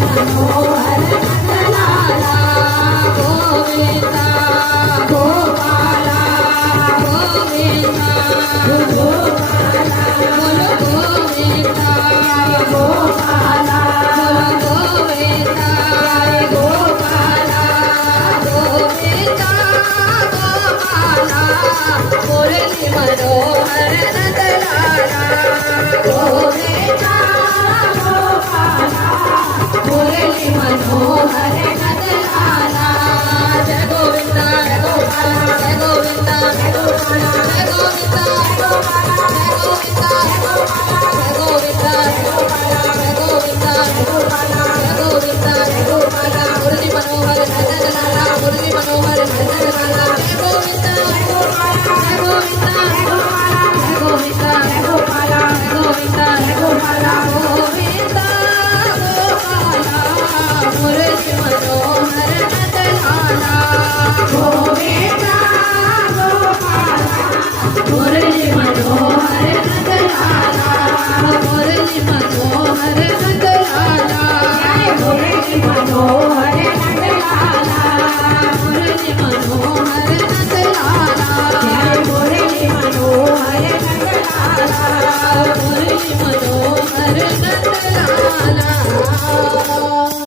मनोहर नंदलाला गोविंदा गोपाला गोविंदा गोपाला बोलो गोविंदा गोपाला बोलो गोविंदा गोपाला गोविंदा गोपाला मुरली मनोहर नंदलाला गोविंदा गोपाला मुरली मनोहर नंदलाला जय गोविंदा जय गोपाला जय गोविंदा जय गोपाला जय गोविंदा जय गोपाला जय गोविंदा जय गोपाला जय गोविंदा जय गोपाला जय गोविंदा जय गोपाला जय गोविंदा जय गोपाला मुरली मनोहर नंदलाला मुरली मनोहर नंदलाला